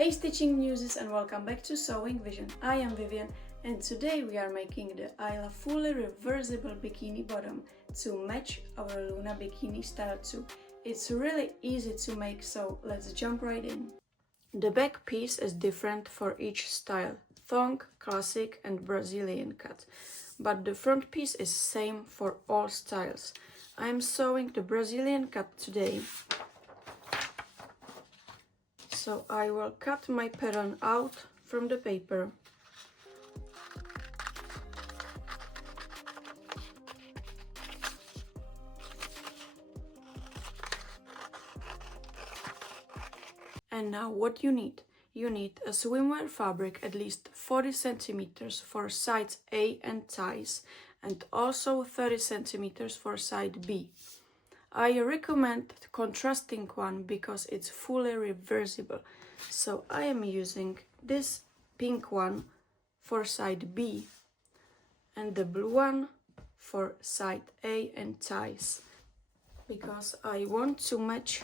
Hey stitching muses, and welcome back to Sewing Vision. I am Vivian and today we are making the Isla fully reversible bikini bottom to match our Luna bikini style 2. It's really easy to make, so let's jump right in. The back piece is different for each style, thong, classic and Brazilian cut, but the front piece is same for all styles. I am sewing the Brazilian cut today. So I will cut my pattern out from the paper. And now what you need? You need a swimwear fabric at least 40 centimeters for sides A and ties, and also 30 centimeters for side B. I recommend the contrasting one because it's fully reversible. So I am using this pink one for side B and the blue one for side A and ties, because I want to match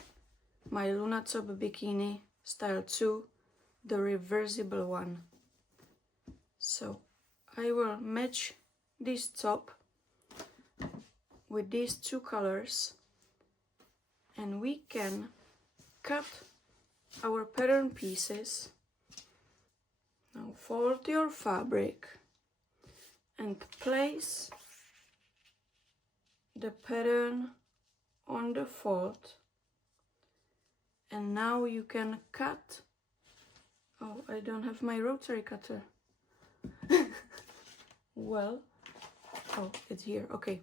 my Luna top bikini style 2, the reversible one. So I will match this top with these two colors, and we can cut our pattern pieces. Now fold your fabric and place the pattern on the fold, and now you can cut. Oh, I don't have my rotary cutter. Well, oh, it's here. Okay,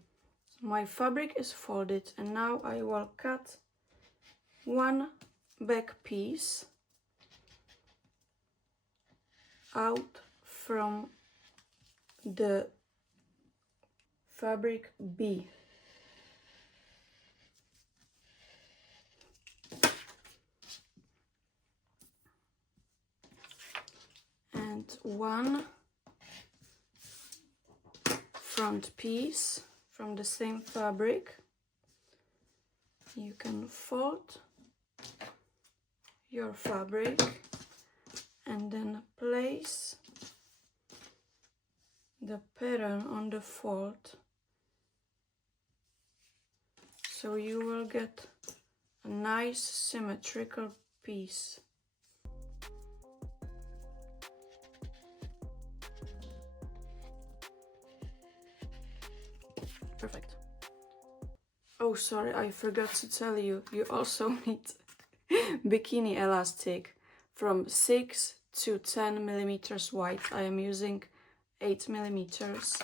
so my fabric is folded, and now I will cut one back piece out from the fabric B. And one front piece from the same fabric. You can fold your fabric and then place the pattern on the fold, so you will get a nice symmetrical piece. Perfect. Oh, sorry, I forgot to tell you, you also need bikini elastic from 6 to 10 millimeters wide. I am using 8 millimeters,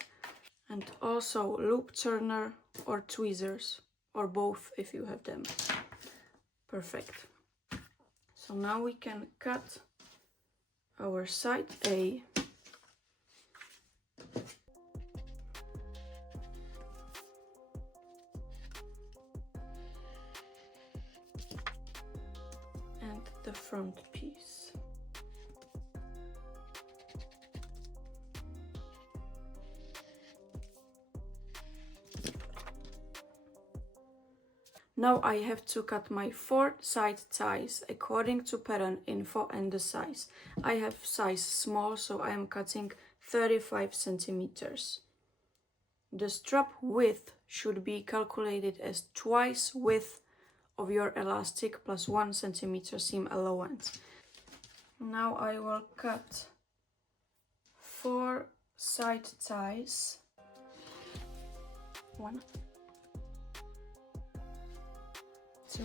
and also loop turner or tweezers, or both if you have them. Perfect. So now we can cut our side A. And the front piece. Now I have to cut my 4 side ties according to pattern info and the size. I have size small, so I am cutting 35 centimeters. The strap width should be calculated as twice width of your elastic plus 1 centimeter seam allowance. Now I will cut 4 side ties. 1, 2,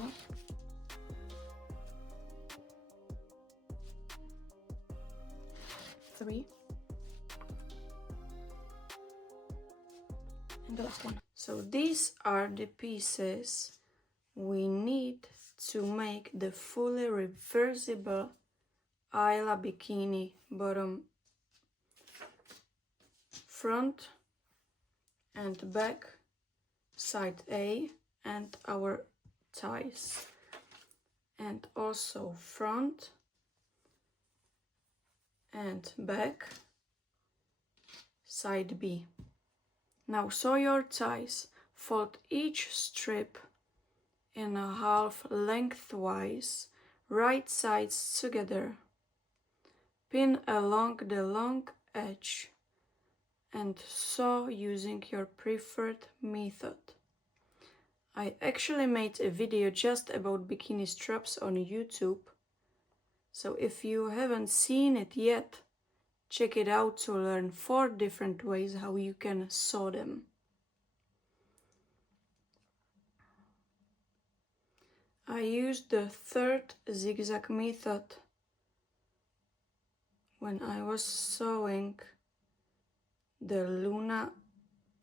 3, and the last one. So these are the pieces we need to make the fully reversible Isla bikini bottom. Front and back, side A and our ties, and also front and back, side B. Now sew your ties, fold each strip in a half lengthwise, right sides together, pin along the long edge and sew using your preferred method. I actually made a video just about bikini straps on YouTube, so if you haven't seen it yet, check it out to learn 4 different ways how you can sew them. I used the 3rd zigzag method when I was sewing the Luna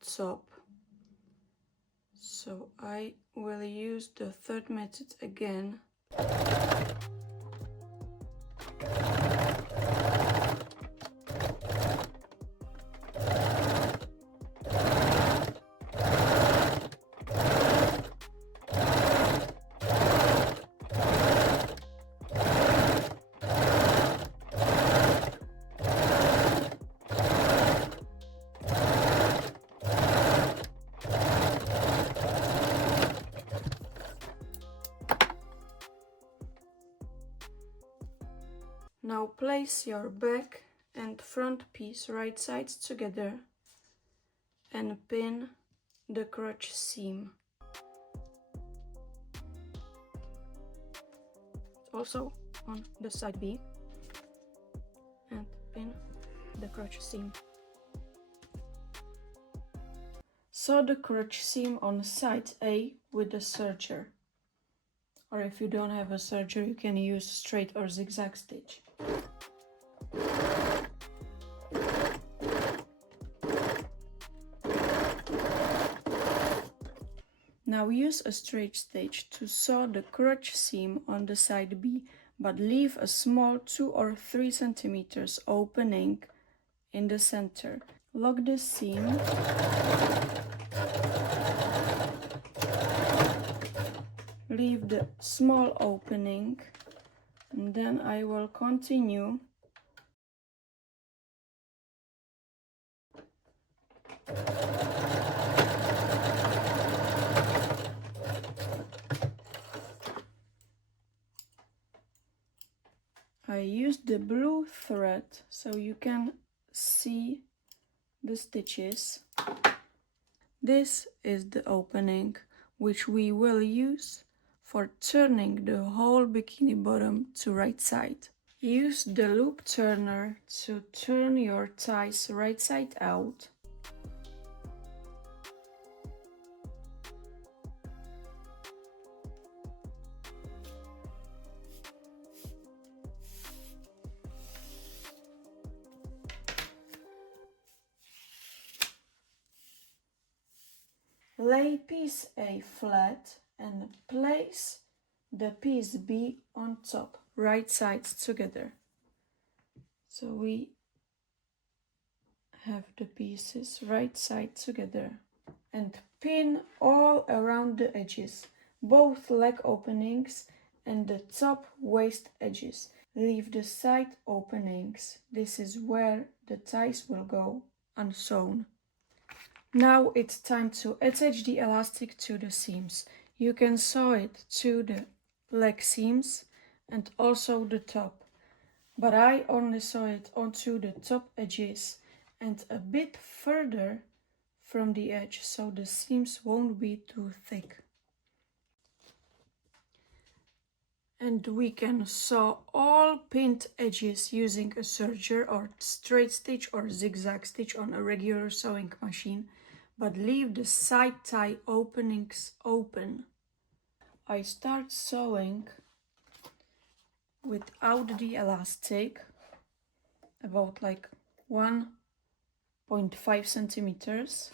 top. So I will use the 3rd method again. Now place your back and front piece right sides together and pin the crotch seam. Also on the side B, and pin the crotch seam. Sew the crotch seam on side A with the serger. Or if you don't have a serger, you can use straight or zigzag stitch. Now use a straight stitch to sew the crotch seam on the side B, but leave a small 2 or 3 centimeters opening in the center. Lock the seam. Leave the small opening, and then I will continue I used the blue thread so you can see the stitches. This is the opening which we will use for turning the whole bikini bottom to right side. Use the loop turner to turn your ties right side out. Lay piece A flat and place the piece B on top, right sides together. So we have the pieces right side together and pin all around the edges, both leg openings and the top waist edges. Leave the side openings. This is where the ties will go unsewn. Now it's time to attach the elastic to the seams. You can sew it to the leg seams and also the top, but I only sew it onto the top edges and a bit further from the edge so the seams won't be too thick. And we can sew all pinned edges using a serger or straight stitch or zigzag stitch on a regular sewing machine, but leave the side tie openings open. I start sewing without the elastic, about like 1.5 centimeters.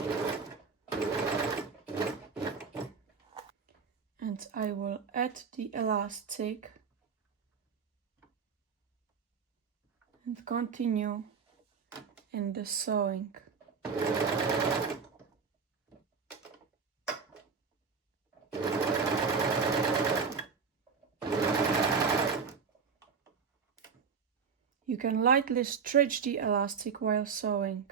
And I will add the elastic and continue in the sewing. You can lightly stretch the elastic while sewing.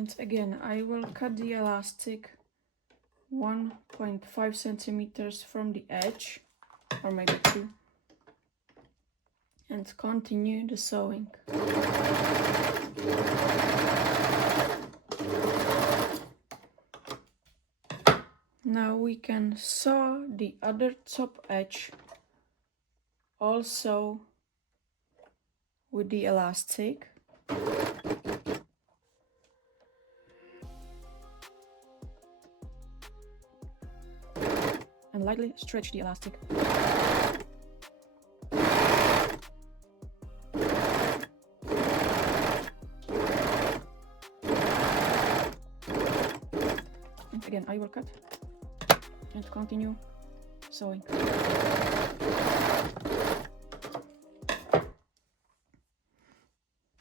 And again, I will cut the elastic 1.5 centimeters from the edge, or maybe 2, and continue the sewing. Now we can sew the other top edge also with the elastic. And lightly stretch the elastic. And again, I will cut and continue sewing.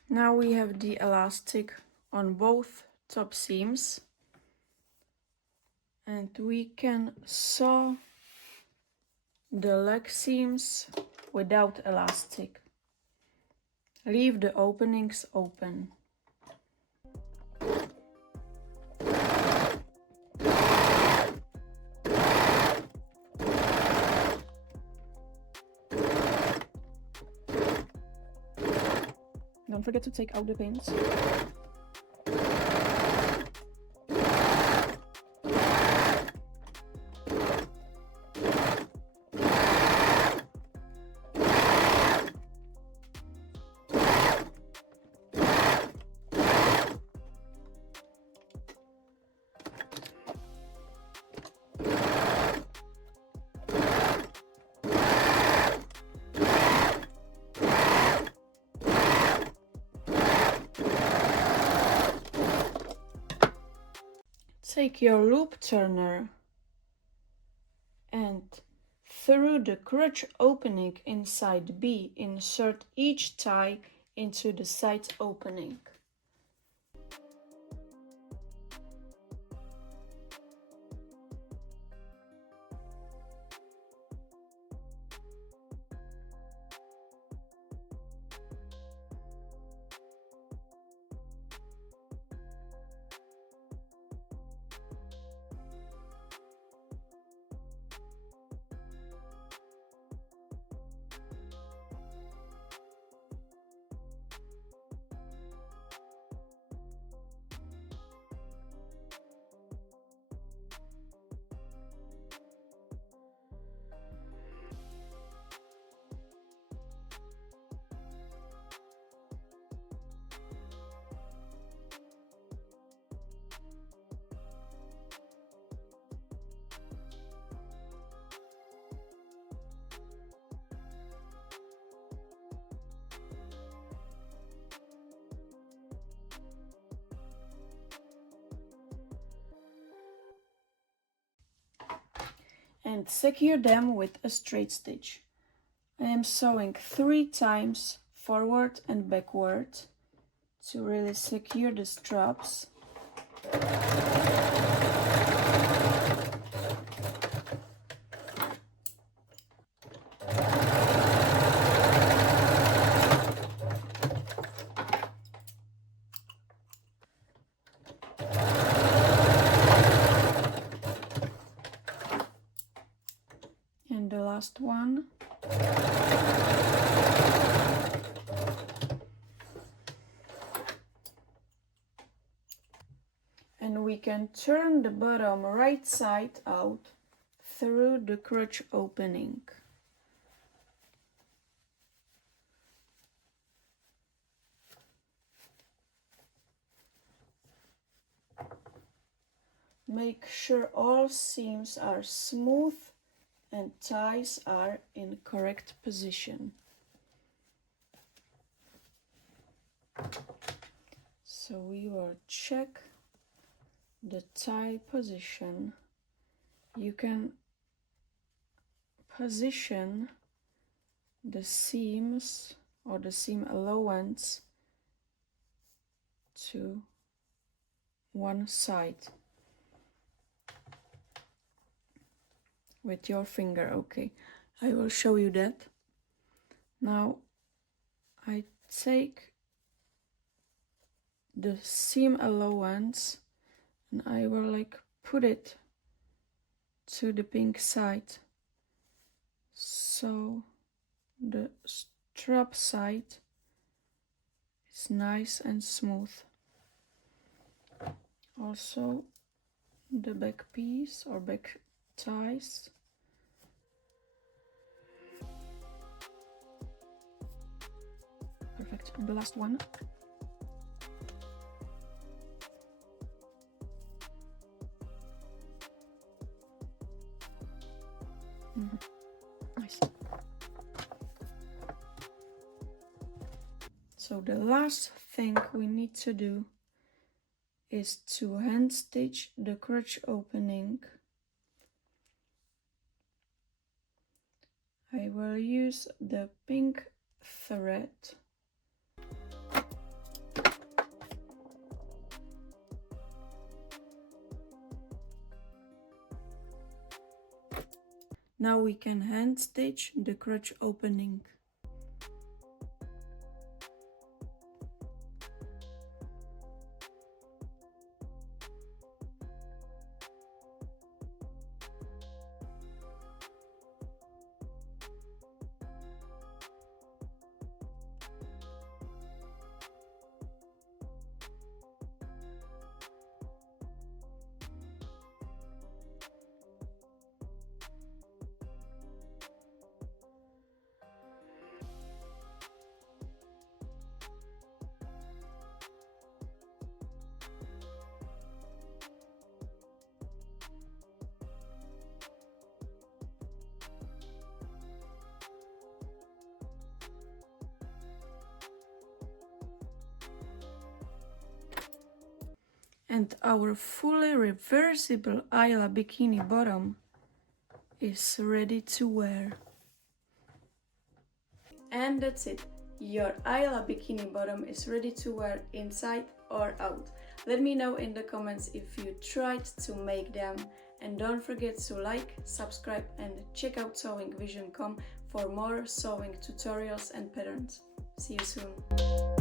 Now we have the elastic on both top seams, and we can sew the leg seams without elastic. Leave the openings open. Don't forget to take out the pins. Take your loop turner and through the crotch opening inside B, insert each tie into the side opening. And secure them with a straight stitch. I am sewing 3 times forward and backward to really secure the straps. And the last one. And we can turn the bottom right side out through the crotch opening. Make sure all seams are smooth and ties are in correct position. So we will check the tie position. You can position the seams or the seam allowance to one side with your finger. Okay, I will show you that. Now I take the seam allowance, and I will like put it to the pink side, so the strap side is nice and smooth. Also the back piece or back ties. Perfect. And the last one. Nice. So the last thing we need to do is to hand stitch the crotch opening. I will use the pink thread. Now we can hand stitch the crotch opening. And our fully reversible Isla Bikini bottom is ready to wear. And that's it. Your Isla Bikini bottom is ready to wear inside or out. Let me know in the comments if you tried to make them. And don't forget to like, subscribe and check out sewingvision.com for more sewing tutorials and patterns. See you soon.